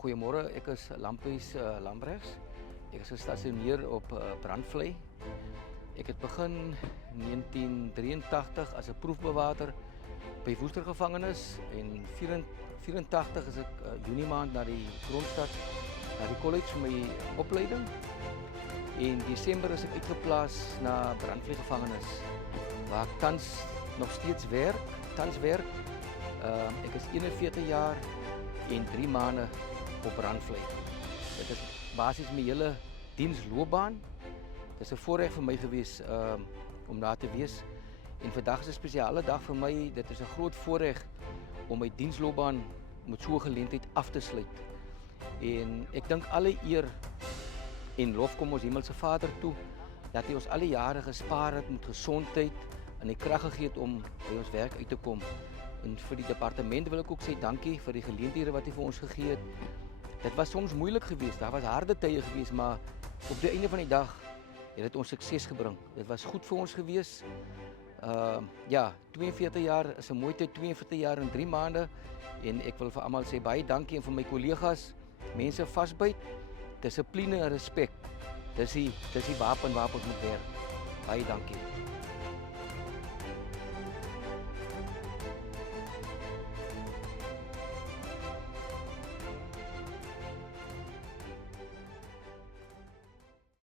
Goeiemôre, ek is Lampies Lambrechts. Ek is gestasioneer op Brandvlei. Ek het begin 1983 as 'n proefbewaker by Woester gevangenis en 84 is ek Junie maand na die Kroonstad, na die college vir my opleiding. En Desember is ek uitgeplaas na Brandvlei gevangenis waar ek tans nog steeds werk. Ek is 41 jaar en 3 maande op Brandvlei. Dit is basies my hele diensloopbaan. Dit is 'n voorreg vir my gewees om daar te wees. En vandag is 'n spesiale dag vir my. Dit is 'n groot voorreg om my diensloopbaan met so 'n geleentheid af te sluit. En ek dink alle eer en lof kom ons Hemelse Vader toe dat hy ons alle jare gespaar het met gesondheid en die krag gegee het om by ons werk uit te kom. En vir die departement wil ek ook sê dankie vir die geleenthede wat hy vir ons gegee het. Dit was soms moeilik geweest, daar was harde tye geweest, maar op die einde van die dag het dit ons sukses gebring. Dit was goed vir ons geweest. 42 jaar is 'n mooi tyd, 42 jaar en 3 maande. En ek wil vir almal sê baie dankie en vir my kollegas, mense vasbyt, dissipline en respek. Dis die wapen waarop ons moet werk. Baie dankie.